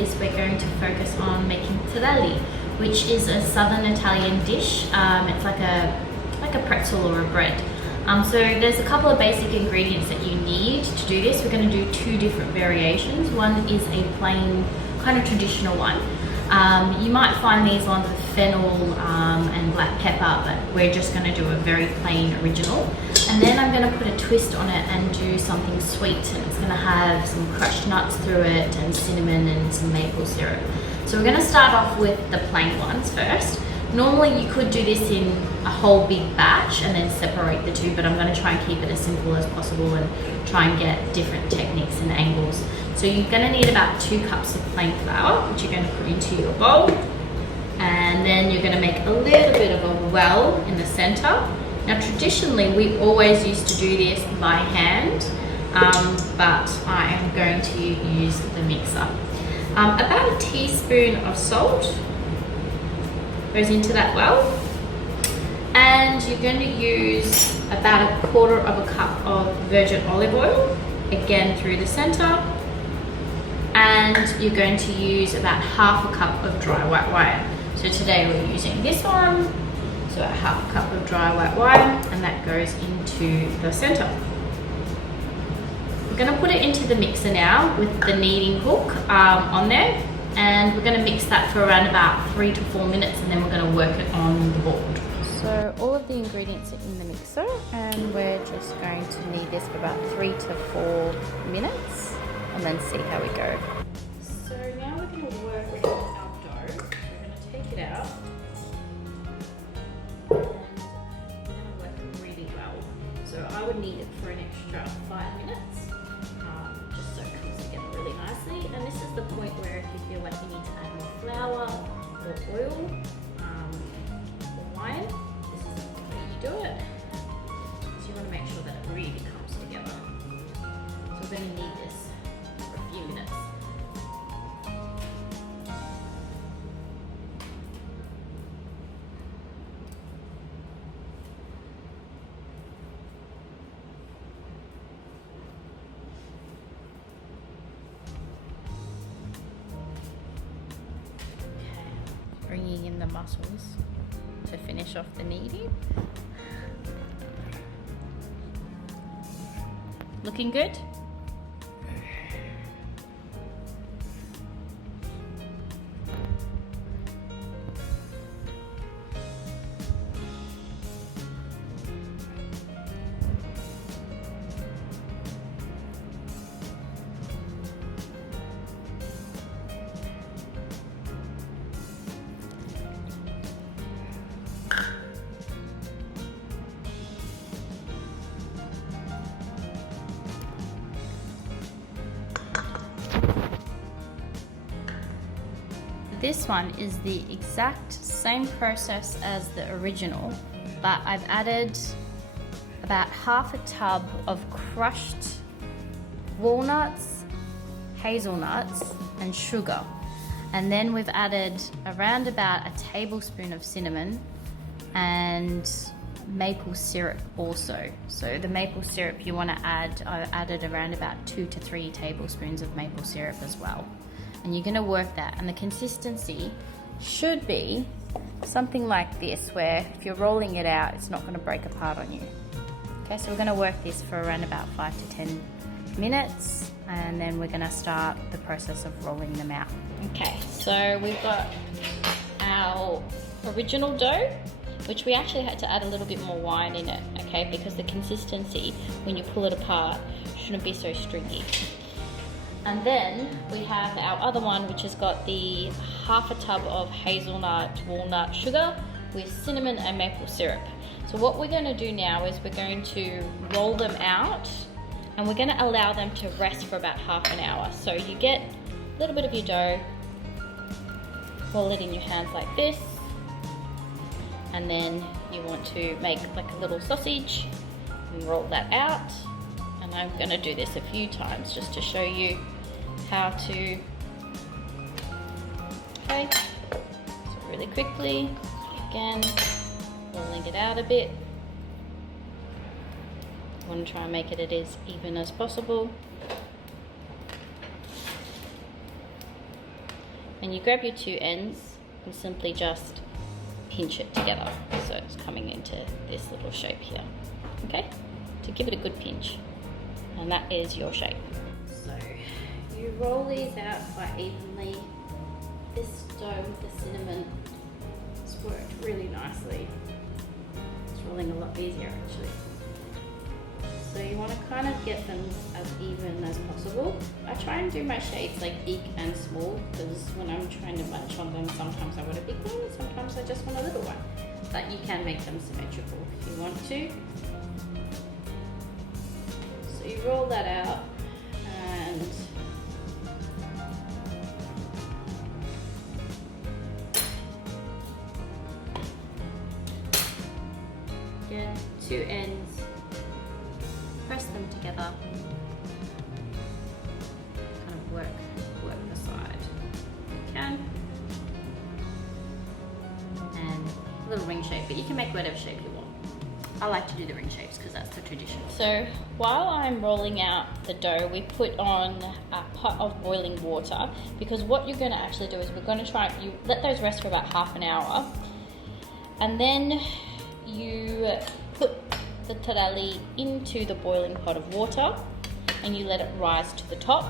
is we're going to focus on making tarelli, which is a southern Italian dish. It's like a pretzel or a bread. So there's a couple of basic ingredients that you need to do this. We're going to do two different variations. One is a plain, kind of traditional one. You might find these ones with fennel and black pepper, but we're just going to do a very plain original. And then I'm going to put a twist on it and do something sweet, and it's going to have some crushed nuts through it and cinnamon and some maple syrup. So we're going to start off with the plain ones first. Normally you could do this in a whole big batch and then separate the two, but I'm going to try and keep it as simple as possible and try and get different techniques and angles. So you're going to need about 2 cups of plain flour, which you're going to put into your bowl. And then you're going to make a little bit of a well in the center. Now traditionally we always used to do this by hand, but I am going to use the mixer. About a teaspoon of salt goes into that well, and you're going to use about 1/4 cup of virgin olive oil, again through the center, and you're going to use about 1/2 cup of dry white wine. So today we're using this one, so about 1/2 cup of dry white wine, and that goes into the center. We're going to put it into the mixer now with the kneading hook on there, and we're going to mix that for around about 3 to 4 minutes, and then we're going to work it on the board. So all of the ingredients are in the mixer, and we're just going to knead this for about 3 to 4 minutes and then see how we go. So now we're going to work with our dough. We're going to take it out and we're going to work it really well. So I would knead it for an extra 5 minutes, just so it comes together really nicely. And this is the point where if you feel like you need to add more flour or oil or wine, this is the way you do it. So you want to make sure that it really comes together. So we're going to knead this for a few minutes. Bringing in the mussels to finish off the kneading. Looking good? This one is the exact same process as the original, but I've added about 1/2 tub of crushed walnuts, hazelnuts, and sugar. And then we've added around about a tablespoon of cinnamon and maple syrup also. So the maple syrup you want to add, I added around about 2 to 3 tablespoons of maple syrup as well. And you're going to work that, and the consistency should be something like this, where if you're rolling it out, it's not going to break apart on you. Okay, so we're going to work this for around about 5 to 10 minutes, and then we're going to start the process of rolling them out. Okay, so we've got our original dough, which we actually had to add a little bit more wine in it, okay, because the consistency, when you pull it apart, shouldn't be so stringy. And then we have our other one, which has got the 1/2 tub of hazelnut walnut sugar with cinnamon and maple syrup. So what we're going to do now is we're going to roll them out, and we're going to allow them to rest for about 1/2 hour. So you get a little bit of your dough, roll it in your hands like this, and then you want to make like a little sausage and roll that out. And I'm going to do this a few times just to show you how to. Okay, so really quickly, again, rolling it out a bit. I want to try and make it as even as possible. And you grab your two ends and simply just pinch it together. So it's coming into this little shape here, okay? To give it a good pinch. And that is your shape. So you roll these out quite evenly. This dough with the cinnamon has worked really nicely. It's rolling a lot easier actually. So you want to kind of get them as even as possible. I try and do my shapes like big and small because when I'm trying to munch on them, sometimes I want a big one, sometimes I just want a little one. But you can make them symmetrical if you want to. So you roll that out and get two ends, press them together, kind of work the side if you can, and a little ring shape, but you can make whatever shape you want. I like to do the ring shapes because that's the tradition. So while I'm rolling out the dough, we put on a pot of boiling water, because what you're going to actually do is we're going to try, you let those rest for about half an hour, and then you put the tarelli into the boiling pot of water and you let it rise to the top,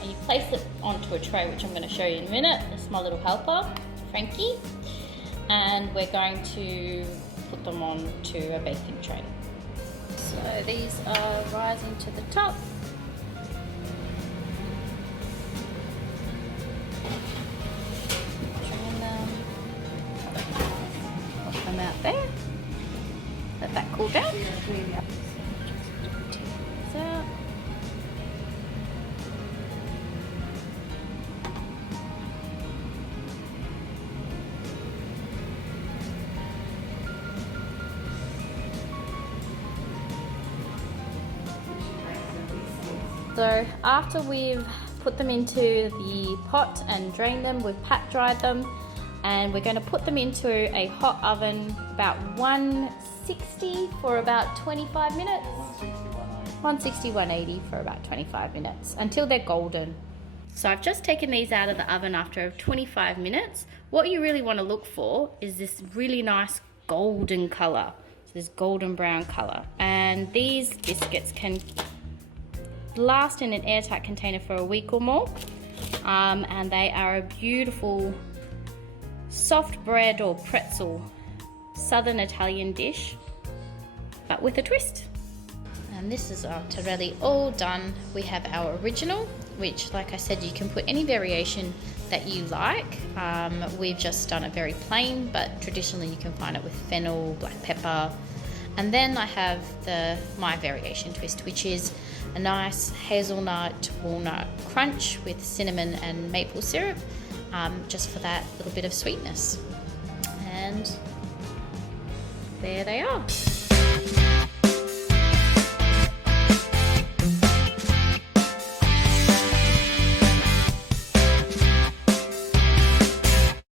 and you place it onto a tray, which I'm going to show you in a minute. This is my little helper, Frankie, and we're going to put them onto a baking tray. So these are rising to the top. Drain them, pop them out there. Let that cool down. So, so after we've put them into the pot and drained them, we've pat dried them, and we're going to put them into a hot oven, about 160 for about 25 minutes. 160, 180 for about 25 minutes until they're golden. So I've just taken these out of the oven after 25 minutes. What you really want to look for is this really nice golden color, so this golden brown color. And these biscuits can last in an airtight container for a week or more, and they are a beautiful soft bread or pretzel southern Italian dish, but with a twist. And this is our tarelli all done. We have our original, which, like I said, you can put any variation that you like. We've just done it very plain, but traditionally you can find it with fennel, black pepper. And then I have my variation twist, which is a nice hazelnut walnut crunch with cinnamon and maple syrup, just for that little bit of sweetness. And there they are.